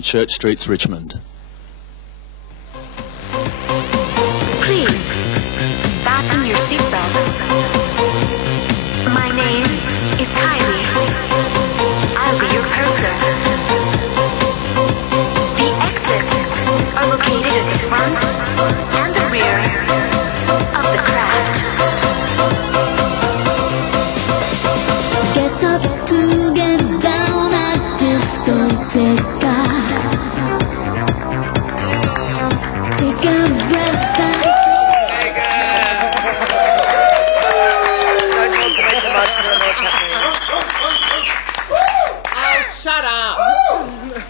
Church Streets, Richmond. Please, fasten your seatbelts. My name is Kylie. I'll be your purser. The exits are located at the front and the rear of the craft. Get up to get down at discotheque. Take a breath and Shut up!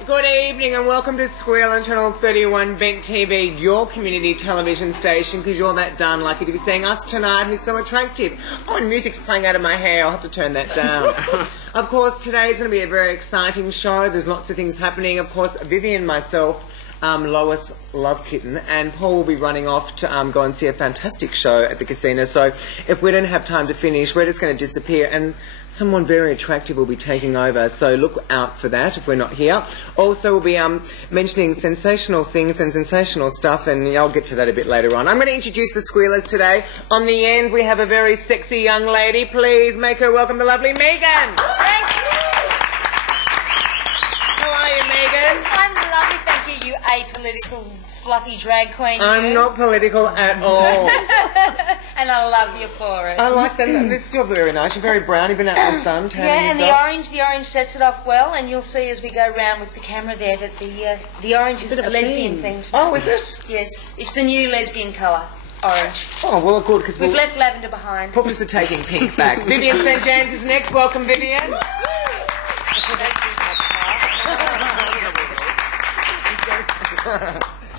Good evening and welcome to Squeal on Channel 31 Bent TV, your community television station, because you're that darn lucky to be seeing us tonight who's so attractive. Oh, and music's playing out of my hair, I'll have to turn that down. Of course, today is going to be a very exciting show. There's lots of things happening. Of course, Vivian, myself, Lois Love Kitten, and Paul will be running off to go and see a fantastic show at the casino. So if we don't have time to finish, we're just going to disappear and someone very attractive will be taking over. So look out for that if we're not here. Also, we'll be mentioning sensational things and sensational stuff, and I'll get to that a bit later on. I'm going to introduce the Squealers today. On the end, we have a very sexy young lady. Please make her welcome the lovely Megan. Thanks. How are you, Megan? I'm lovely, thank you, you apolitical, fluffy drag queen. I'm not political at all. And I love you for it. I like that. It's still very nice. You're very brown. You've been out in the sun, tanning Yeah, and yourself. the orange sets it off well, and you'll see as we go round with the camera there that the orange is a lesbian thing. Oh, is it? Yes, it's the new lesbian colour, orange. Oh, well, good, because We've left lavender behind. Puppets are taking pink back. Vivian St. James is next. Welcome, Vivian.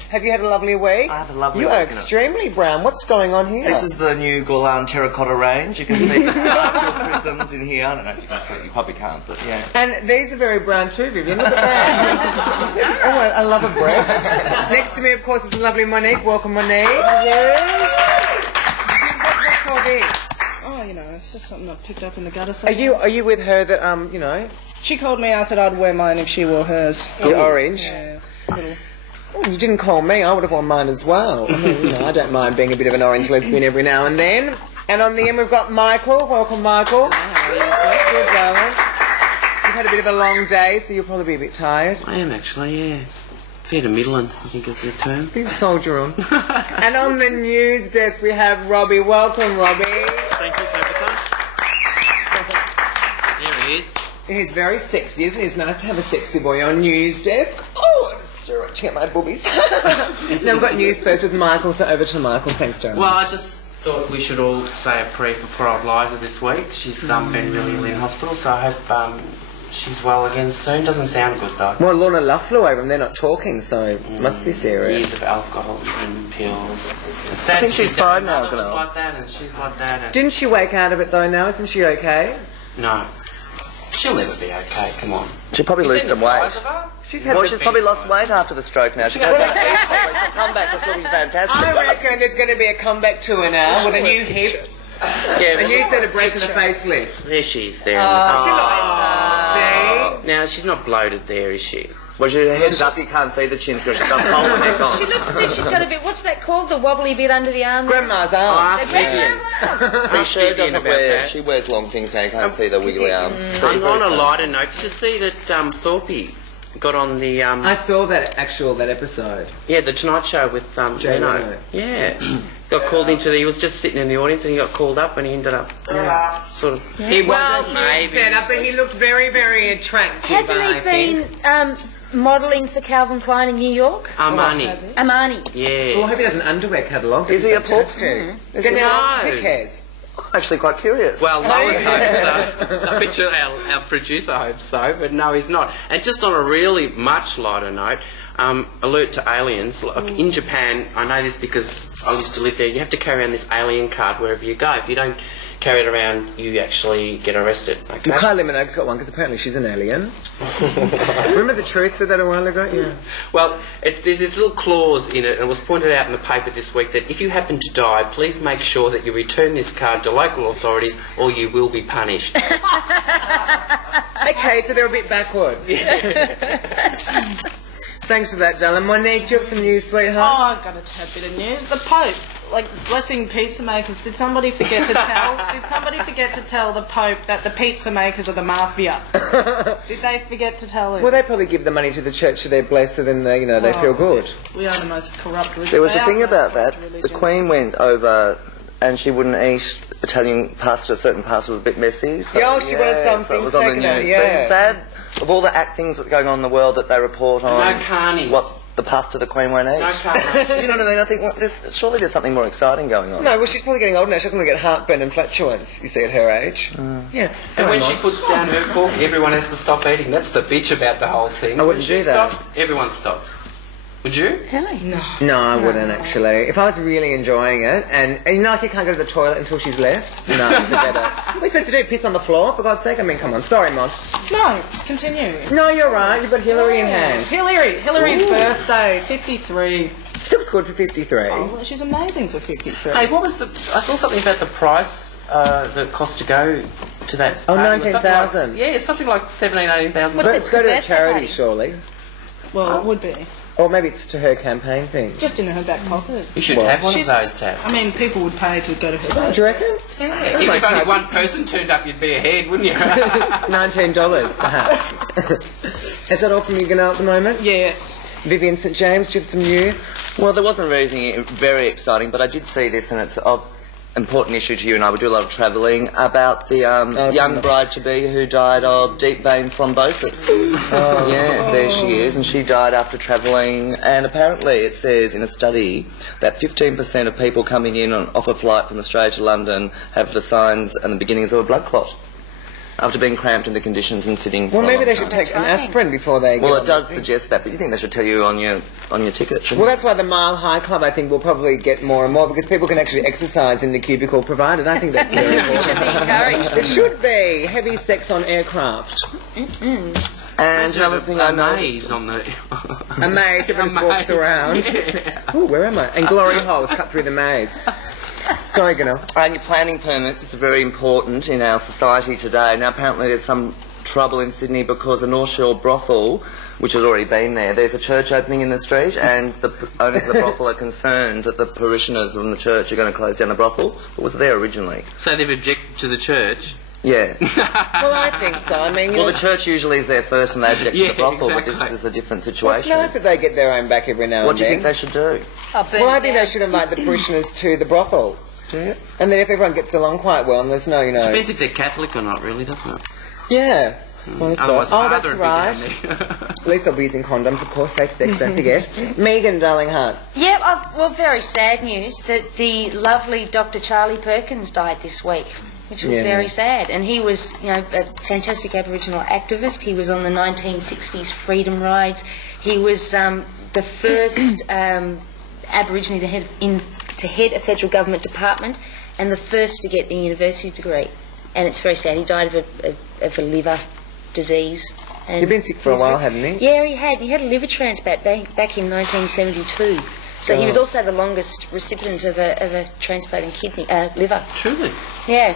Have you had a lovely week? I had a lovely You week. are extremely brown. What's going on here? This is the new Golan terracotta range. You can see the Starfield prisms in here. I don't know if you can see it. You probably can't, but yeah. And these are very brown too, Vivian. Look at that. Oh, I love a breast. Next to me, of course, is the lovely Monique. Welcome, Monique. What's all this? Oh, you know, it's just something I picked up in the gutter. Are you with her that, you know? She called me. I said I'd wear mine if she wore hers. The orange? Yeah, little. Oh, you didn't call me. I would have worn mine as well. I mean, you know, I don't mind being a bit of an orange lesbian every now and then. And on the end, we've got Michael. Welcome, Michael. That's good, darling. You've had a bit of a long day, so you'll probably be a bit tired. I am actually, yeah. Fair to middling, I think is the term. Big soldier on. And on the news desk, we have Robbie. Welcome, Robbie. Thank you, Tabitha. There he is. He's very sexy, isn't he? It's nice to have a sexy boy on news desk. Oh, I'm stretching at my boobies. Now, we've got news first with Michael, so over to Michael. Thanks, darling. Well, I just thought we should all say a prayer for poor old Liza this week. She's been really ill in hospital, so I hope she's well again soon. Doesn't sound good, though. Well, Lorna Luff flew over and they're not talking, so it must be serious. Years of alcoholism, pills. I think she's fine now, She's Gunnar. like that, and she's like that. And Didn't she wake out of it, though, now? Isn't she okay? no. She'll never be okay, come on. She'll probably lose some weight. She's had Well, she's probably lost weight after the stroke now. She'll go back to she'll come back that's looking fantastic. I reckon there's going to be a comeback tour now with a new hip, Yeah, a new set of breasts and a facelift. there she is there. See? Now, she's not bloated there, is she? Well, her head's up, you can't see the chin's got she's got a pole neck on. She looks as if she's got a bit, what's that called? The wobbly bit under the arm? Grandma's arm. Ask Vivian. See, she Vivian doesn't about wear, that. she wears long things so you can't see the wiggly arms. On a lighter note, did you see that Thorpe got on the I saw that episode. the Tonight Show with Jay Leno? Leno. Yeah, got called into he was just sitting in the audience and he got called up and he ended up sort of. He was a huge maybe. setup, but he looked very, very attractive. Hasn't I he think. been modelling for Calvin Klein in New York? Armani. Armani. Yeah. Well, I hope he does an underwear catalogue. Is he a pup? Fantastic. No. Who cares? I'm actually quite curious. Well, Lois hopes so. I bet you our producer hopes so, but no, he's not. And just on a really much lighter note, alert to aliens. Like in Japan, I know this because I used to live there, you have to carry around this alien card wherever you go. If you don't carry it around, you actually get arrested. Okay? Well, Kylie Minogue's got one because apparently she's an alien. Remember the Truth said that a while ago? Yeah. Well, there's this little clause in it, and it was pointed out in the paper this week, that if you happen to die, please make sure that you return this card to local authorities or you will be punished. Okay, so they're a bit backward. Thanks for that, darling. Monique, do you have some news, Oh, sweetheart? I've got a tad bit of news. The Pope, like blessing pizza makers. Did somebody forget to tell? Did somebody forget to tell the Pope that the pizza makers are the mafia? Did they forget to tell him? Well, they probably give the money to the church so they're blessed and they, they feel good. We are the most corrupt religion. There was a They thing are the about most that. corrupt The religion. Queen went over and she wouldn't eat Italian pasta. Certain pasta was a bit messy. So, Yeah, she wanted some so it things was on the taken out, news. yeah. So it's sad of all the things that are going on in the world that they report on. No carny. What the pasta the Queen won't eat. No carny. You know what I mean? I think surely there's something more exciting going on. No, well, she's probably getting older now. She doesn't want to get heartburn and flatulence, you see, at her age. Yeah. And when Sorry, she puts down her fork, everyone has to stop eating. That's the bitch about the whole thing. I wouldn't when she do that. stops, everyone stops. Would you? Really? No, I wouldn't actually. If I was really enjoying it, and like you can't go to the toilet until she's left. No, forget it. What are we supposed to do? Piss on the floor? For God's sake! I mean, come on. Sorry, Mom. No, continue. No, you're right. You've got Hillary in hand. Hillary's birthday, 53. She looks good for 53. Oh, well, she's amazing for 53. Hey, what was the? I saw something about the price that cost to go to that. Oh, party. It was something 19,000. Like, yeah, it's something like 18,000. What's Let's it, go to a birthday charity, party? surely. Well, it would be. Or maybe it's to her campaign thing. Just in her back pocket. You should Well, have one of she's- those, Tab. I mean, people would pay to go to her Do birthday. you reckon? Yeah, if only one person turned up, you'd be ahead, wouldn't you? $19, perhaps. Is that all from you, Ganelle, at the moment? Yes. Vivian St James, do you have some news? Well, there wasn't really anything very exciting, but I did see this, and it's of important issue to you and I. We do a lot of travelling about the young bride-to-be who died of deep vein thrombosis. Yes, there she is, and she died after travelling. And apparently, it says in a study that 15% of people coming in off a flight from Australia to London have the signs and the beginnings of a blood clot after being cramped in the conditions and sitting for Well, a maybe long they time. should take an right. aspirin before they Well, get it on does the- suggest that, but you think they should tell you on your ticket, shouldn't Well, that's why the Mile High Club, I think, will probably get more and more because people can actually exercise in the cubicle provided. I think that's very It should be important. encouraged. It should be. Heavy sex on aircraft. And another thing I a know... maze on the... A maze, everyone just walks maze, around. yeah. Ooh, where am I? And glory holes cut through the maze. Sorry, Ganelle. And your planning permits, it's very important in our society today. Now, apparently there's some trouble in Sydney because a North Shore brothel, which has already been there's a church opening in the street, and the owners of the brothel are concerned that the parishioners from the church are going to close down the brothel. It was there originally. So they've objected to the church? Yeah. Well, I think so. I mean, Well, the church usually is there first and they object to Yeah, the brothel, but exactly. this is a different it's situation. nice that they get their own back every now What and do you then. think they should do? Oh, burn Well, I it think down. they should invite the parishioners to the brothel. Do you? And then if everyone gets along quite well and there's no, Depends if they're Catholic or not, really, doesn't it? Yeah. I suppose so. Otherwise, Oh, that's father would be right. down there. At least I'll be using condoms, of course. Safe sex, don't forget. Megan, darling heart. Yeah, well, very sad news that the lovely Dr. Charlie Perkins died this week, which was Yeah. very sad. And he was, a fantastic Aboriginal activist. He was on the 1960s freedom rides. He was the first Aborigine to head a federal government department and the first to get a university degree. And it's very sad. He died of a liver disease. And He'd been sick for a while, hadn't he? Yeah, he had. He had a liver transplant back in 1972. So he was also the longest recipient of a transplanting kidney, liver. Truly. Yeah.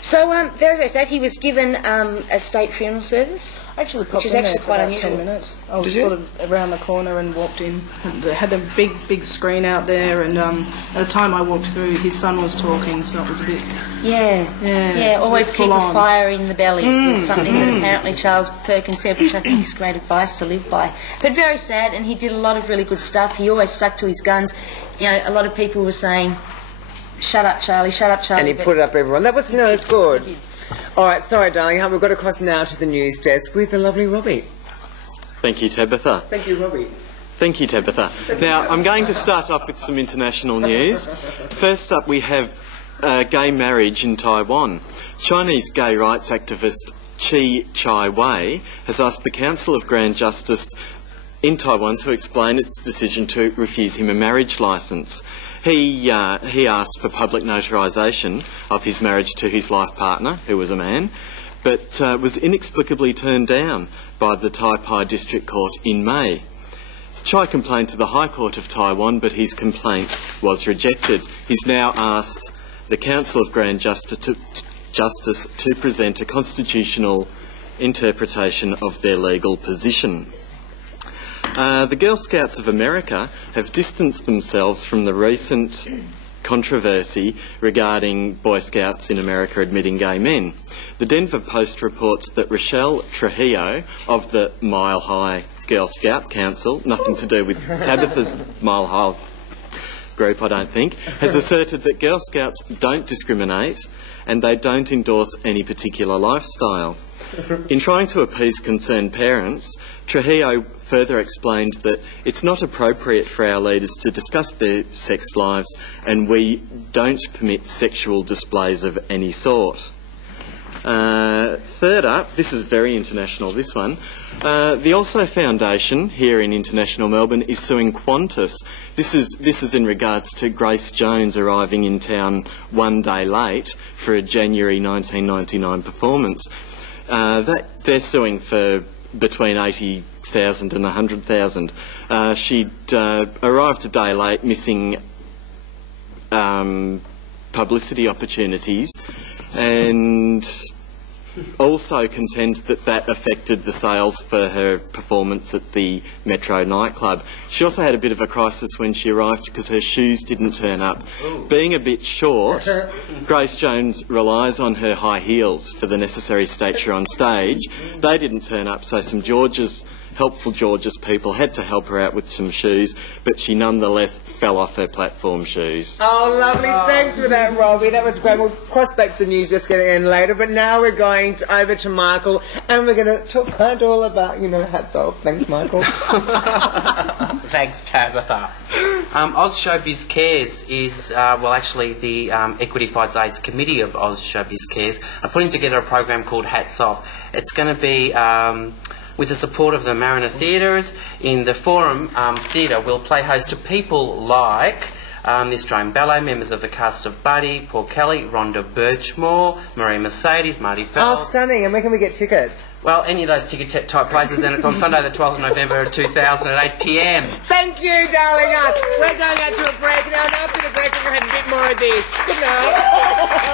So very, very sad. He was given a state funeral service. I actually popped Which is in there actually for quite about unusual. 10 minutes. I was sort of around the corner and walked in. And they had a big screen out there, and at the time I walked through, his son was talking, so it was a bit... Yeah. Yeah, Always it's keep full a on. fire in the belly was something that apparently Charles Perkins said, which I think is great advice to live by. But very sad, and he did a lot of really good stuff. He always stuck to his guns. A lot of people were saying, "Shut up, Charlie, shut up, Charlie." And he but- put it up, everyone. That was, no, it's good. All right, sorry, darling heart. We've got to cross now to the news desk with the lovely Robbie. Thank you, Tabitha. Thank you, Robbie. Thank you, Tabitha. Now, I'm going to start off with some international news. First up, we have gay marriage in Taiwan. Chinese gay rights activist Chi Chai-wei has asked the Council of Grand Justice in Taiwan to explain its decision to refuse him a marriage licence. He asked for public notarisation of his marriage to his life partner, who was a man, but was inexplicably turned down by the Taipei District Court in May. Chai complained to the High Court of Taiwan, but his complaint was rejected. He's now asked the Council of Grand Justice to present a constitutional interpretation of their legal position. The Girl Scouts of America have distanced themselves from the recent controversy regarding Boy Scouts in America admitting gay men. The Denver Post reports that Rochelle Trujillo of the Mile High Girl Scout Council, nothing to do with Tabitha's Mile High group, I don't think, has asserted that Girl Scouts don't discriminate and they don't endorse any particular lifestyle. In trying to appease concerned parents, Trujillo further explained that it's not appropriate for our leaders to discuss their sex lives and we don't permit sexual displays of any sort. Third up, this is very international, this one. The Also Foundation here in international Melbourne is suing Qantas. This is in regards to Grace Jones arriving in town one day late for a January 1999 performance. They're suing for between 80,000 and 100,000. She'd arrived a day late, missing publicity opportunities, and also contend that affected the sales for her performance at the Metro nightclub. She also had a bit of a crisis when she arrived because her shoes didn't turn up. Ooh. Being a bit short, Grace Jones relies on her high heels for the necessary stature on stage. They didn't turn up, so some helpful George's people had to help her out with some shoes, but she nonetheless fell off her platform shoes. Oh, lovely. Thanks for that, Robbie. That was great. We'll cross back to the news just getting in later, but now we're going over to Michael and we're going to find all about, hats off. Thanks, Michael. Thanks, Tabitha. Oz Showbiz Cares is, the Equity Fights AIDS Committee of Oz Showbiz Cares are putting together a program called Hats Off. It's going to be with the support of the Mariner Theatres. In the Forum Theatre, we'll play host to people like the Australian Ballet, members of the cast of Buddy, Paul Kelly, Rhonda Birchmore, Marie Mercedes, Marty Feld. Oh, stunning. And where can we get tickets? Well, any of those ticket type places, and it's on Sunday the 12th of November 2000 at 8 p.m. Thank you, darling. We're going out to a break now, and after the break we're going to have a bit more of this. Good night.